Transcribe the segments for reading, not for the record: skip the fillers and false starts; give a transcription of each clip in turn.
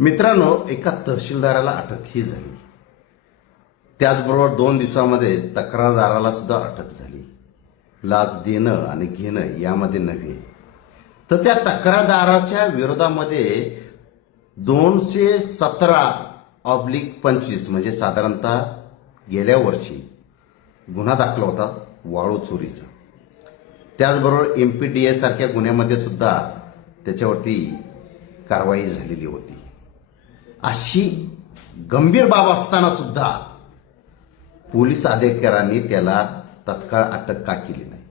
मित्रांनो, एका तहसीलदाराला अटकही झाली. त्याचबरोबर 2 दिवसामध्ये तक्रारदाराला सुद्धा अटक झाली. लाच देणं आणि घेणं यामध्ये नव्हे, तर त्या तक्रारदाराच्या विरोधामध्ये 217/25 म्हणजे साधारणतः गेल्या वर्षी गुन्हा दाखल होता वाळू चोरीचा. त्याचबरोबर MPDA सारख्या गुन्ह्यामध्ये सुद्धा त्याच्यावरती कारवाई झालेली होती. अशी गंभीर बाब असताना सुद्धा पोलीस अधिकाऱ्यांनी त्याला तत्काळ अटक का केली नाही?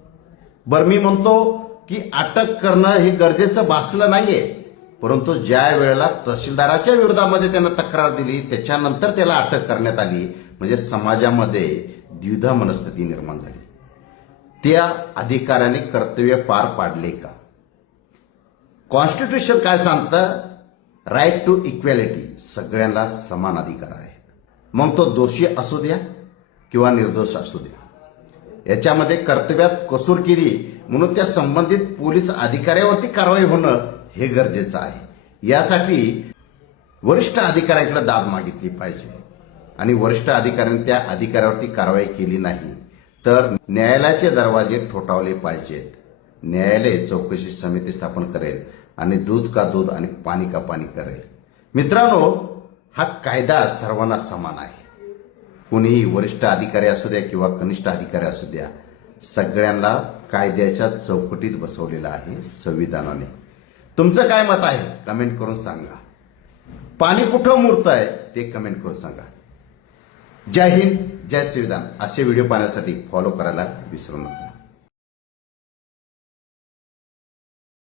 बरं, मी म्हणतो की अटक करणं हे गरजेचं भासलं नाहीये, परंतु ज्या वेळेला तहसीलदाराच्या विरोधामध्ये त्यानं तक्रार दिली त्याच्यानंतर त्याला अटक करण्यात आली, म्हणजे समाजामध्ये द्विधा मनस्थिती निर्माण झाली. त्या अधिकाऱ्याने कर्तव्य पार पाडले का? कॉन्स्टिट्यूशन काय सांगतं? राईट टू इक्वॅलिटी, सगळ्यांना समान अधिकार आहेत. मग तो दोषी असू द्या किंवा निर्दोष असू द्या, याच्यामध्ये कर्तव्यात कसूर केली म्हणून त्या संबंधित पोलीस अधिकाऱ्यावरती कारवाई होणं हे गरजेचं आहे. यासाठी वरिष्ठ अधिकाऱ्याकडे दाद मागितली पाहिजे आणि वरिष्ठ अधिकाऱ्यांनी त्या अधिकाऱ्यावरती कारवाई केली नाही तर न्यायालयाचे दरवाजे ठोठावले पाहिजेत. न्यायालय चौकशी समिती स्थापन करेल आणि दूध का दूध आणि पाणी का पाणी करेल. मित्रांनो, हा कायदा सर्वांना समान आहे. कोणीही वरिष्ठ अधिकारी असू द्या किंवा कनिष्ठ अधिकारी असू द्या, सगळ्यांना कायद्याच्या चौकटीत बसवलेला आहे संविधानाने. तुमचं काय मत आहे कमेंट करून सांगा. पाणी कुठं मुरतंय ते कमेंट करून सांगा. जय हिंद, जय संविधान. असे व्हिडिओ पाहण्यासाठी फॉलो करायला विसरू नका.